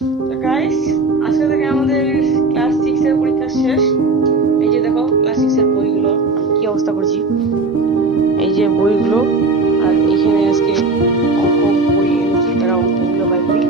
তো গাইস, আজকে থেকে আমাদের ক্লাস 6 এর পরীক্ষা শেষ। এই যে দেখো ক্লাস 6 এর বইগুলো কি অবস্থা করছি। এই যে বইগুলো, আর এখানে আজকে অঙ্ক বই এনেছি, তারা অঙ্কগুলো বাই করি।